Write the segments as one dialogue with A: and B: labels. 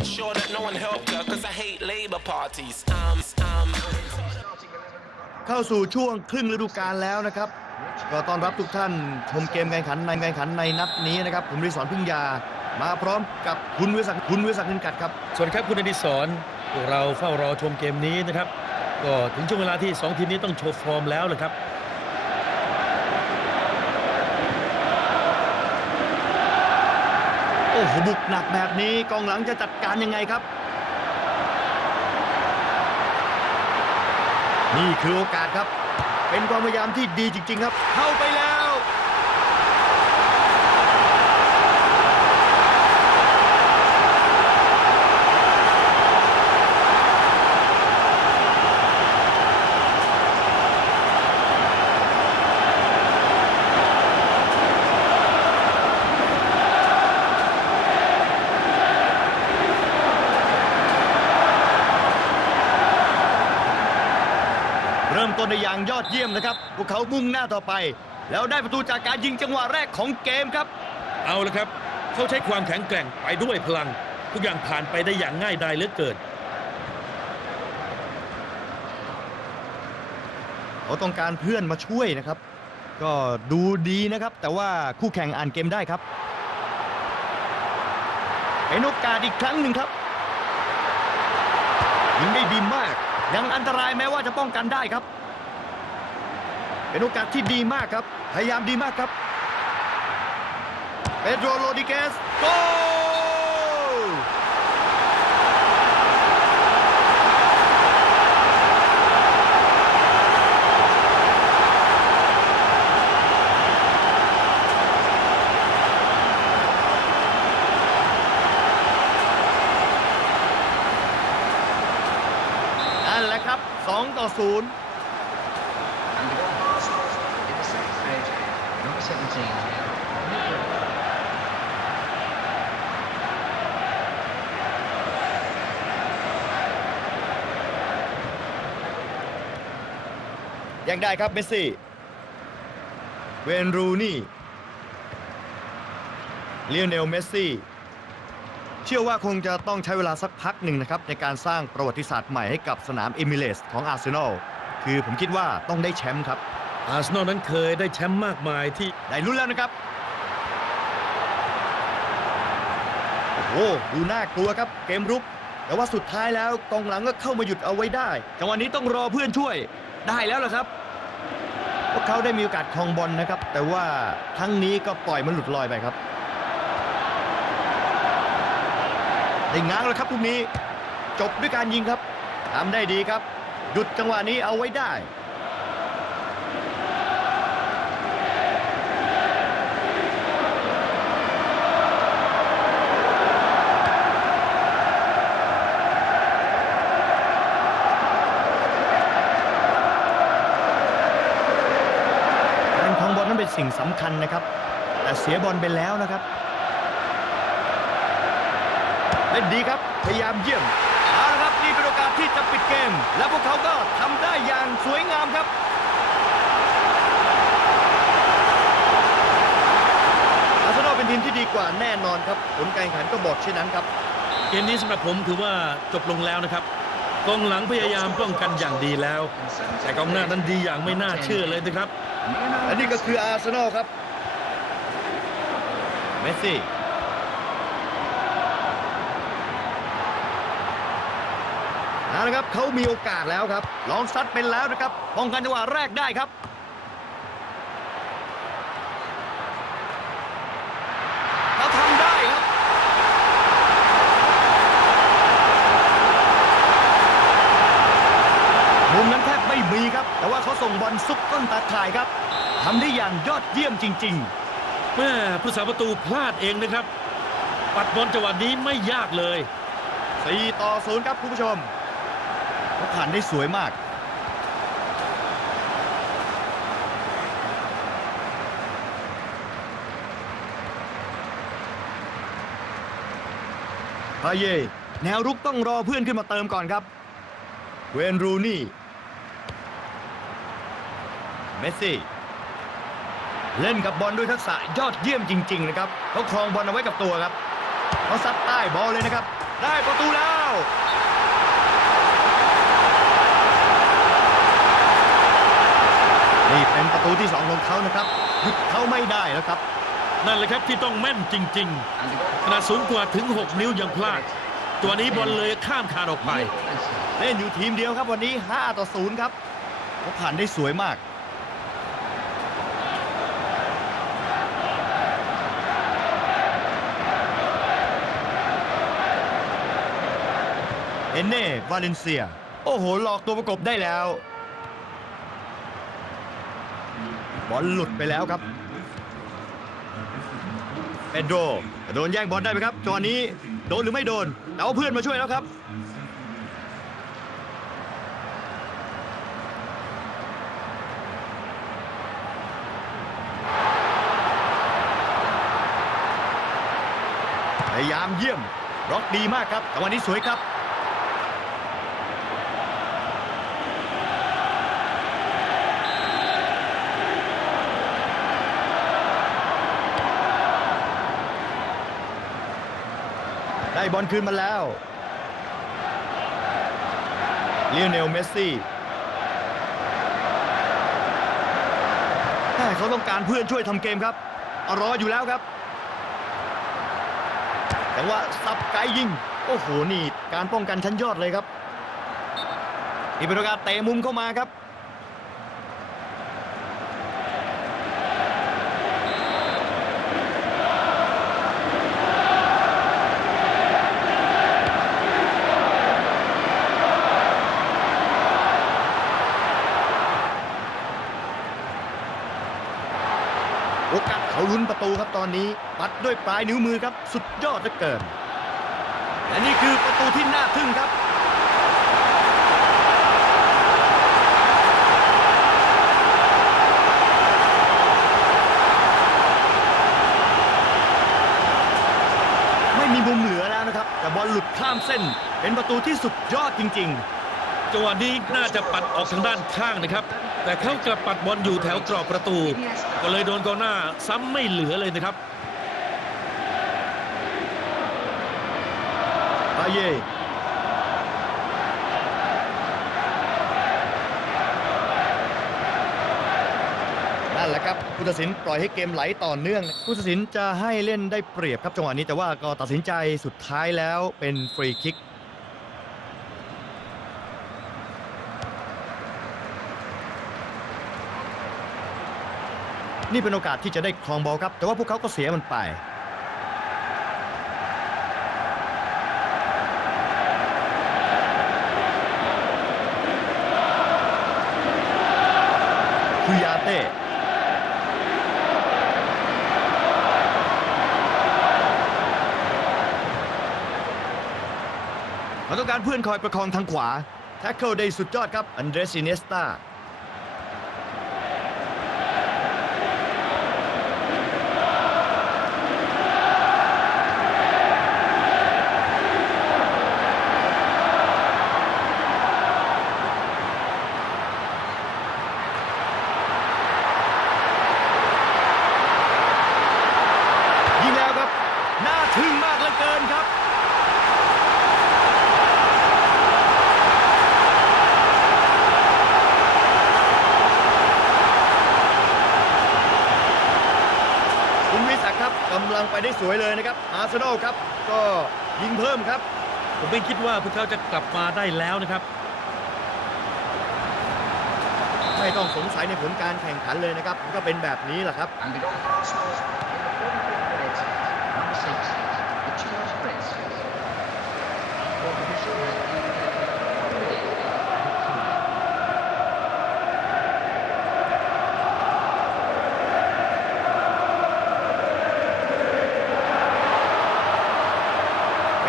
A: made sure that no one helped her because I hate labor parties. Um, um.
B: เข้าสู่ช่วงครึ่งฤดูกาลแล้วนะครับ ก็ต้อนรับทุกท่านชมเกมการแข่งขันในการแข่งขันในนัดนี้นะครับ ผมริสอนพึ่งยา มาพร้อมกับคุณวิศักดิ์คุณวิศักดิ์นินกัดครับ
C: สวัสดีครับคุณอดิศรพวกเราเฝ้ารอชมเกมนี้นะครับ ก็ถึงช่วงเวลาที่ 2 ทีมนี้ต้องโชว์ฟอร์มแล้วเลยครับ
B: อ้โหบุกหนักแบบนี้กองหลังจะจัดการยังไงครับ นี่คือโอกาสครับ เป็นความพยายามที่ดีจริง ๆ ครับ เข้าไปแล้ว ต้นได้อย่างยอดเยี่ยมนะครับ พวกเขามุ่งหน้าต่อไป แล้วได้ประตูจากการยิงจังหวะแรกของเกมครับ
C: เอาละครับ เขาใช้ความแข็งแกร่งไปด้วยพลัง ทุกอย่างผ่านไปได้อย่างง่ายดายเหลือเกิน
B: เขาต้องการเพื่อนมาช่วยนะครับ ก็ดูดีนะครับ แต่ว่าคู่แข่งอ่านเกมได้ครับเป็นโอกาสอีกครั้งหนึ่งครับยิงได้ดีมาก ยังอันตรายแม้ว่าจะป้องกันได้ครับ เป็นโอกาสที่ดีมากครับ พยายามดีมากครับ เปโดรโรดิเกสโกลนั่นแหละครับ 2 ต่อ 0
D: number 17.
B: ยังได้ครับเมสซี่ เวนรูนี่เลียเนลเมสซี่ เชื่อว่าคงจะต้องใช้เวลาสักพักหนึ่งนะครับ ในการสร้างประวัติศาสตร์ใหม่ให้กับสนามเอมิเลสของอาร์เซนอล คือผมคิดว่าต้องได้แชมป์ครับ
C: อาร์เซนอลนั้นเคยได้แชมป์มากมายที่
B: ได้ลุ้นแล้วนะครับ โอ้โหดูน่ากลัวครับ เกมรุก แต่ว่าสุดท้ายแล้วกองหลังก็เข้ามาหยุดเอาไว้ได้ จังหวะนี้ต้องรอเพื่อนช่วย ได้แล้วเหรอครับ พวกเขาได้มีโอกาสครองบอลนะครับ แต่ว่าครั้งนี้ก็ปล่อยมันหลุดลอยไปครับ ได้ง้างแล้วครับพวกนี้ จบด้วยการยิงครับทำได้ดีครับ หยุดจังหวะนี้เอาไว้ได้ การครองบอลนั้นเป็น สิ่งสำคัญนะครับ แต่เสียบอลไปแล้วนะครับเล่นดีครับ พยายามเยี่ยมเอาละครับนี่เป็นโอกาสที่จะปิดเกม และพวกเขาก็ทำได้อย่างสวยงามครับอาร์เซนอลเป็นทีมที่ดีกว่าแน่นอนครับ ผลการแข่งขันก็บอกเช่นนั้นครับ
C: เกมนี้สำหรับผมถือว่าจบลงแล้วนะครับกองหลังพยายามป้องกันอย่างดีแล้ว แต่กองหน้านั้นดีอย่างไม่น่าเชื่อเลยนะครับ
B: และนี่ก็คืออาร์เซนอลครับ เมสซี่ เอาละครับเขามีโอกาสแล้วครับ ลองซัดเป็นแล้วนะครับป้องกันจังหวะแรกได้ครับ เขาทำได้ครับ มุมนั้นแทบไม่มีครับ แต่ว่าเขาส่ งบอลซุกต้นตาข่ายครับทำได้อย่างยอดเยี่ยมจริง
C: แม่ผู้สาประตูพลาดเองนะครับ ปัดบอลจังหวะนี้ไม่ยากเลย
B: ๆ4ต่อ0ครับคุณผู้ชมเขาผ่านได้สวยมากพาเย่แนวรุกต้องรอเพื่อนขึ้นมาเติมก่อนครับ เวนรูนี่ เมสซี่ เล่นกับบอลด้วยทักษะยอดเยี่ยมจริง ๆ นะครับเขาครองบอลเอาไว้กับตัวครับเขาซัดใต้บอลเลยนะครับ ได้ประตูแล้วนี่เป็นประตูที่สองของเขานะครับหยุดเขาไม่ได้แล้วครับ
C: นั่นแหละครับที่ต้องแม่นจริง
D: And the goal
C: ๆขนาดสูงกว่าถึง 6 นิ้วยังพลาด ตัวนี้บอลเลยข้ามคานออกไป
B: เล่นอยู่ทีมเดียวครับวันนี้ 5 ต่อ 0 ครับเขาผ่านได้สวยมาก นเน่ วาเลนเซีย โอ้โห หลอกตัวประกบได้แล้ว บอลหลุดไปแล้วครับเปโดรโดนแย่งบอลได้ไหมครับจังหวะนี้โดนหรือไม่โดนแต่ว่าเพื่อนมาช่วยแล้วครับ พยายามเยี่ยมร็อกดีมากครับแต่วันนี้สวยครับ บอลคืนมาแล้วเลียเนลเมสซี่แต่เขาต้องการเพื่อนช่วยทำเกมครับอารออยู่แล้วครับ แต่ว่าสับไกลยิง โอ้โห นี่ การป้องกันชั้นยอดเลยครับนี่เป็นโอกาสเตะมุมเข้ามาครับ โอกาสเขาลุ้นประตูครับตอนนี้ ปัดด้วยปลายนิ้วมือครับ สุดยอดเหลือเกินและนี่คือประตูที่น่าทึ่งครับไม่มีมุมเหลือแล้วนะครับ แต่บอลหลุดข้ามเส้น เป็นประตูที่สุดยอดจริง ๆ
C: จังหวะนี้น่าจะปัดออกทางด้านข้างนะครับ แต่เขากลับปัดบอลอยู่แถวกรอบประตู ก็เลยโดนกองหน้าซ้ำไม่เหลือเลยนะครับ
B: อาเย่นั่นแหละครับผู้ตัดสินปล่อยให้เกมไหลต่อเนื่องผู้ตัดสินจะให้เล่นได้เปรียบครับจังหวะนี้แต่ว่าก็ตัดสินใจสุดท้ายแล้วเป็นฟรีคิก นี่เป็นโอกาสที่จะได้ครองบอลครับ แต่ว่าพวกเขาก็เสียมันไป คุยาเต้เขาต้องการเพื่อนคอยประคองทางขวา แท็กเกิลได้สุดยอดครับ อันเดรส i ินเนสตา ยิงแล้วครับ น่าทึ่งมากเหลือเกินครับ คุณวิศักดิ์ครับกำลังไปได้ สวยเลยนะครับอาร์เซนอลครับ ก็ยิงเพิ่มครับ
C: ผมไม่คิดว่าพวกเขาจะกลับมาได้แล้วนะครับ
B: ไม่ต้องสงสัยในผลการแข่งขันเลยนะครับมันก็เป็นแบบนี้แหละครับ
D: And the goal Arsenal in the 45th minute, number six, the Charles Prince. For the official has already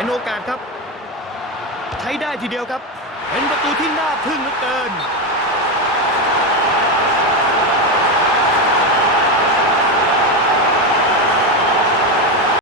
B: เป็นโอกาสครับ ใช้ได้ทีเดียวครับ เป็นประตูที่น่าทึ่งเหลือเกิน